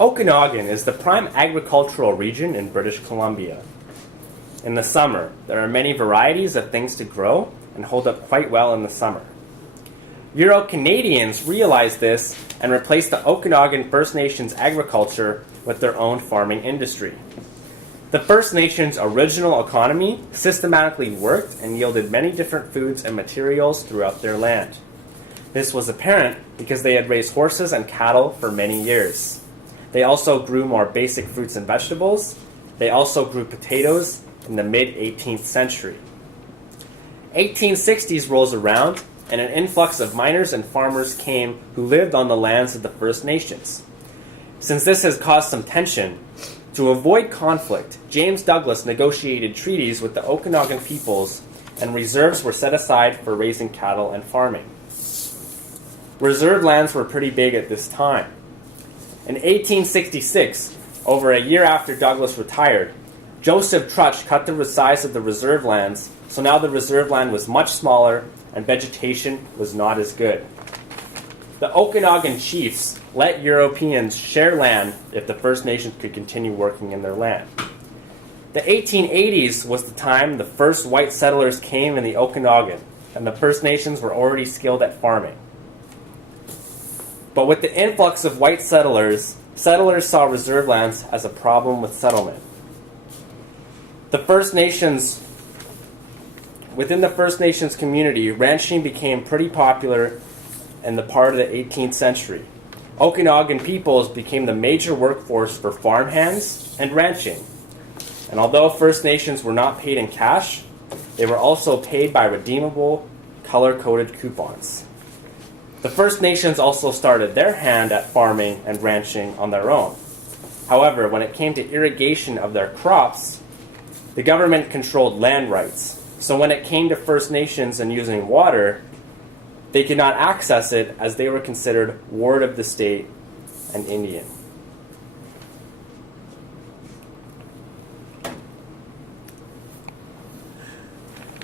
Okanagan is the prime agricultural region in British Columbia. In the summer, there are many varieties of things to grow and hold up quite well in the summer. Euro-Canadians realized this and replaced the Okanagan First Nations agriculture with their own farming industry. The First Nations' original economy systematically worked and yielded many different foods and materials throughout their land. This was apparent because they had raised horses and cattle for many years. They also grew more basic fruits and vegetables. They also grew potatoes in the mid-18th century. 1860s rolls around, and an influx of miners and farmers came who lived on the lands of the First Nations. Since this has caused some tension, to avoid conflict, James Douglas negotiated treaties with the Okanagan peoples, and reserves were set aside for raising cattle and farming. Reserve lands were pretty big at this time. In 1866, over a year after Douglas retired, Joseph Trutch cut the size of the reserve lands, so now the reserve land was much smaller and vegetation was not as good. The Okanagan chiefs let Europeans share land if the First Nations could continue working in their land. The 1880s was the time the first white settlers came in the Okanagan, and the First Nations were already skilled at farming. But with the influx of white settlers saw reserve lands as a problem with settlement. Within the First Nations community, ranching became pretty popular in the part of the 18th century. Okanagan peoples became the major workforce for farmhands and ranching. And although First Nations were not paid in cash, they were also paid by redeemable, color-coded coupons. The First Nations also started their hand at farming and ranching on their own. However, when it came to irrigation of their crops, the government controlled land rights. So when it came to First Nations and using water, they could not access it as they were considered ward of the state and Indian.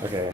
Okay.